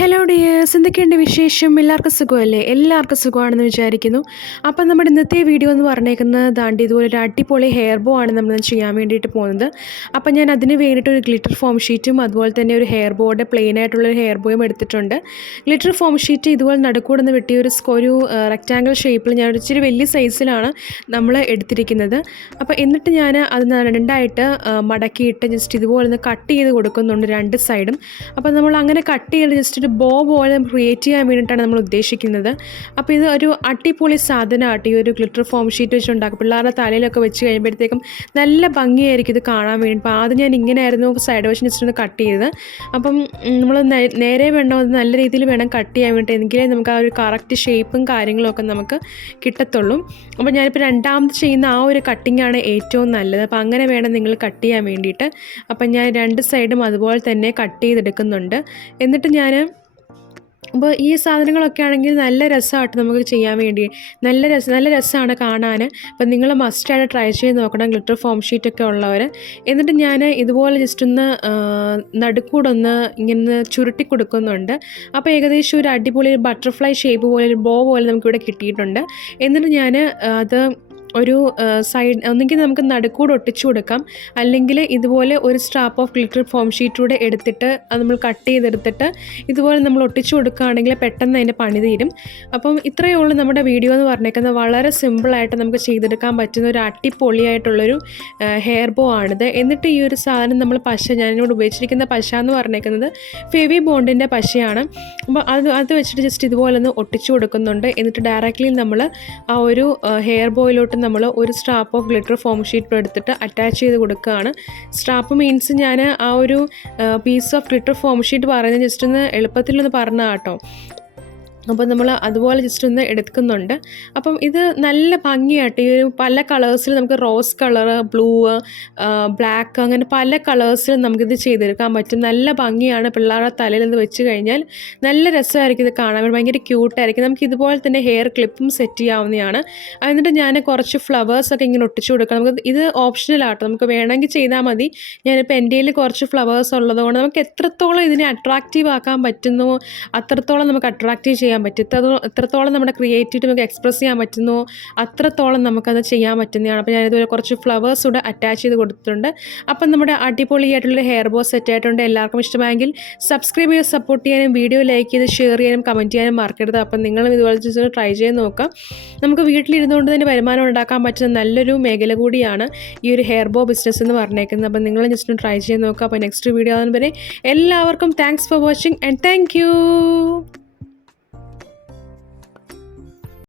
Hello dears, എന്തൊക്കെയുണ്ട് വിശേഷം? എല്ലാവർക്കും സുഖമല്ലേ? എല്ലാവർക്കും സുഖമാണെന്ന് വിചാരിക്കുന്നു. അപ്പം നമ്മുടെ ഇന്നത്തെ വീഡിയോ എന്ന് പറഞ്ഞേക്കുന്നത് ദാണ്ടി ഇതുപോലെ ഒരു അടിപൊളി ഹെയർ ബോ ആണ് നമ്മൾ ചെയ്യാൻ വേണ്ടിയിട്ട് പോകുന്നത്. അപ്പം ഞാൻ അതിന് വേണ്ടിയിട്ട് ഒരു ഗ്ലിറ്റർ ഫോം ഷീറ്റും അതുപോലെ തന്നെ ഒരു ഹെയർ ബോയുടെ പ്ലെയിൻ ആയിട്ടുള്ളൊരു ഹെയർ ബോയും എടുത്തിട്ടുണ്ട്. ഗ്ലിറ്റർ ഫോം ഷീറ്റ് ഇതുപോലെ നടുക്കൂടെന്ന് വെട്ടിയ ഒരു റെക്റ്റാങ്കിൾ ഷേപ്പിൽ ഞാൻ ഒരു ഇച്ചിരി വലിയ സൈസിലാണ് നമ്മൾ എടുത്തിരിക്കുന്നത്. അപ്പോൾ എന്നിട്ട് ഞാൻ അത് രണ്ടായിട്ട് മടക്കിയിട്ട് ജസ്റ്റ് ഇതുപോലെ ഒന്ന് കട്ട് ചെയ്ത് കൊടുക്കുന്നുണ്ട് രണ്ട് സൈഡും. അപ്പോൾ നമ്മൾ അങ്ങനെ കട്ട് ചെയ്ത് ജസ്റ്റ് ഒരു ബോ പോലെ ക്രിയേറ്റ് ചെയ്യാൻ വേണ്ടിയിട്ടാണ് നമ്മൾ ഉദ്ദേശിക്കുന്നത്. അപ്പോൾ ഇത് ഒരു അടിപൊളി സാധനമായിട്ട് ഈ ഒരു ഗ്ലിറ്റർ ഫോം ഷീറ്റ് വെച്ച് ഉണ്ടാക്കും. പിള്ളേരുടെ തലയിലൊക്കെ വെച്ച് കഴിയുമ്പോഴത്തേക്കും നല്ല ഭംഗിയായിരിക്കും ഇത് കാണാൻ വേണ്ടി. അപ്പോൾ ആദ്യം ഞാൻ ഇങ്ങനെയായിരുന്നു സൈഡ് വശം ജസ്റ്റ് ഒന്ന് കട്ട് ചെയ്ത്. അപ്പം നമ്മൾ നേരെ വേണ്ടോ അത് നല്ല രീതിയിൽ വേണം കട്ട് ചെയ്യാൻ വേണ്ടി, എങ്കിലേ നമുക്ക് ആ ഒരു കറക്റ്റ് ഷേപ്പും കാര്യങ്ങളൊക്കെ നമുക്ക് കിട്ടത്തുള്ളൂ. അപ്പോൾ ഞാനിപ്പോൾ രണ്ടാമത് ചെയ്യുന്ന ആ ഒരു കട്ടിങ്ങാണ് ഏറ്റവും നല്ലത്. അപ്പോൾ അങ്ങനെ വേണം നിങ്ങൾ കട്ട് ചെയ്യാൻ വേണ്ടിയിട്ട്. അപ്പം ഞാൻ രണ്ട് സൈഡും അതുപോലെ തന്നെ കട്ട് ചെയ്തെടുക്കുന്നുണ്ട്. എന്നിട്ട് ഞാൻ അപ്പോൾ ഈ സാധനങ്ങളൊക്കെ ആണെങ്കിൽ നല്ല രസമായിട്ട് നമുക്ക് ചെയ്യാൻ വേണ്ടി നല്ല രസമാണ് കാണാൻ. അപ്പോൾ നിങ്ങൾ മസ്റ്റായിട്ട് ട്രൈ ചെയ്ത് നോക്കണം, ഗ്ലിറ്റർ ഫോം ഷീറ്റൊക്കെ ഉള്ളവർ. എന്നിട്ട് ഞാൻ ഇതുപോലെ ജസ്റ്റ് ഒന്ന് നടുക്കൂടൊന്ന് ഇങ്ങനെ ചുരുട്ടി കൊടുക്കുന്നുണ്ട്. അപ്പോൾ ഏകദേശം ഒരു അടിപൊളി ബട്ടർഫ്ലൈ ഷേപ്പ് പോലെ ഒരു ബോ പോലെ നമുക്കിവിടെ കിട്ടിയിട്ടുണ്ട്. എന്നിട്ട് ഞാൻ അത് ഒരു സൈഡ് ഒന്നെങ്കിൽ നമുക്ക് നടുക്കൂടെ ഒട്ടിച്ചു കൊടുക്കാം, അല്ലെങ്കിൽ ഇതുപോലെ ഒരു സ്ട്രാപ്പ് ഓഫ് ഗ്ലിറ്റർ ഫോം ഷീറ്റൂടെ എടുത്തിട്ട് അത് നമ്മൾ കട്ട് ചെയ്തെടുത്തിട്ട് ഇതുപോലെ നമ്മൾ ഒട്ടിച്ചു കൊടുക്കുകയാണെങ്കിൽ പെട്ടെന്ന് അതിൻ്റെ പണി തീരും. അപ്പം ഇത്രയേ ഉള്ളൂ നമ്മുടെ വീഡിയോ എന്ന് പറഞ്ഞേക്കുന്നത്. വളരെ സിമ്പിളായിട്ട് നമുക്ക് ചെയ്തെടുക്കാൻ പറ്റുന്ന ഒരു അടിപൊളിയായിട്ടുള്ളൊരു ഹെയർ ബോ ആണിത്. എന്നിട്ട് ഈ ഒരു സാധനം നമ്മൾ ഞാനിവിടെ ഉപയോഗിച്ചിരിക്കുന്ന പശ എന്ന് പറഞ്ഞേക്കുന്നത് ഫെവി ബോണ്ടിൻ്റെ പശയാണ്. അപ്പോൾ അത് വെച്ചിട്ട് ജസ്റ്റ് ഇതുപോലെ ഒന്ന് ഒട്ടിച്ചു കൊടുക്കുന്നുണ്ട്. എന്നിട്ട് ഡയറക്റ്റ്ലി നമ്മൾ ആ ഒരു ഹെയർ ബോയിലോട്ട് നമ്മൾ ഒരു strap of glitter foam sheet എടുത്തിട്ട് അറ്റാച്ച് ചെയ്ത് കൊടുക്കുകയാണ്. സ്ട്രാപ്പ് മീൻസ് ഞാൻ ആ ഒരു piece of glitter foam sheet പറയുന്നത് ജസ്റ്റ് ഒന്ന് എളുപ്പത്തിലൊന്ന് പറഞ്ഞതാണ് കേട്ടോ. അപ്പോൾ നമ്മൾ അതുപോലെ ജസ്റ്റ് ഒന്ന് എടുക്കുന്നുണ്ട്. അപ്പം ഇത് നല്ല ഭംഗിയായിട്ട് ഈ ഒരു പല കളേഴ്സിൽ നമുക്ക് റോസ് കളർ, ബ്ലൂ, ബ്ലാക്ക്, അങ്ങനെ പല കളേഴ്സിൽ നമുക്കിത് ചെയ്തെടുക്കാൻ പറ്റും. നല്ല ഭംഗിയാണ്. പിള്ളേരുടെ തലയിൽ ഇത് വെച്ച് കഴിഞ്ഞാൽ നല്ല രസമായിരിക്കും ഇത് കാണാൻ വേണ്ടി, ഭയങ്കര ക്യൂട്ടായിരിക്കും. നമുക്ക് ഇതുപോലെ തന്നെ ഹെയർ ക്ലിപ്പും സെറ്റ് ചെയ്യാവുന്നതാണ്. എന്നിട്ട് ഞാൻ കുറച്ച് ഫ്ലവേഴ്സൊക്കെ ഇങ്ങനെ ഒട്ടിച്ചു കൊടുക്കാം. നമുക്ക് ഇത് ഓപ്ഷണലാട്ടോ, നമുക്ക് വേണമെങ്കിൽ ചെയ്താൽ മതി. ഞാനിപ്പോൾ എൻ്റെ കയ്യിൽ കുറച്ച് ഫ്ലവേഴ്സ് ഉള്ളതുകൊണ്ട് നമുക്ക് എത്രത്തോളം ഇതിനെ അട്രാക്റ്റീവ് ആക്കാൻ പറ്റുന്നു അത്രത്തോളം നമുക്ക് അട്രാക്റ്റീവ് ചെയ്യാൻ പറ്റും. എത്രത്തോളം നമ്മുടെ ക്രിയേറ്റിവിറ്റി നമുക്ക് എക്സ്പ്രസ് ചെയ്യാൻ പറ്റുന്നു അത്രത്തോളം നമുക്കത് ചെയ്യാൻ പറ്റുന്നതാണ്. അപ്പോൾ ഞാനിതുപോലെ കുറച്ച് ഫ്ലവേഴ്സ് കൂടെ അറ്റാച്ച് ചെയ്ത് കൊടുത്തിട്ടുണ്ട്. അപ്പം നമ്മുടെ അടിപൊളിയായിട്ടുള്ള ഹെയർ ബോ സെറ്റ് ആയിട്ടുണ്ട്. എല്ലാവർക്കും ഇഷ്ടമായെങ്കിൽ സബ്സ്ക്രൈബ് ചെയ്ത് സപ്പോർട്ട് ചെയ്യാനും വീഡിയോ ലൈക്ക് ചെയ്ത് ഷെയർ ചെയ്യാനും കമൻറ്റ് ചെയ്യാനും മറക്കരുത്. അപ്പം നിങ്ങളും ഇതുപോലെ ട്രൈ ചെയ്ത് നോക്കാം. നമുക്ക് വീട്ടിലിരുന്നുകൊണ്ട് തന്നെ വരുമാനം ഉണ്ടാക്കാൻ പറ്റുന്ന നല്ലൊരു മേഖല കൂടിയാണ് ഈ ഒരു ഹെയർ ബോ ബിസിനസ് എന്ന് പറഞ്ഞേക്കുന്നത്. അപ്പം നിങ്ങൾ ജസ്റ്റ് ട്രൈ ചെയ്ത് നോക്കുക. അപ്പോൾ നെക്സ്റ്റ് വീഡിയോ ആകുന്നവരെ എല്ലാവർക്കും thanks for watching and thank you.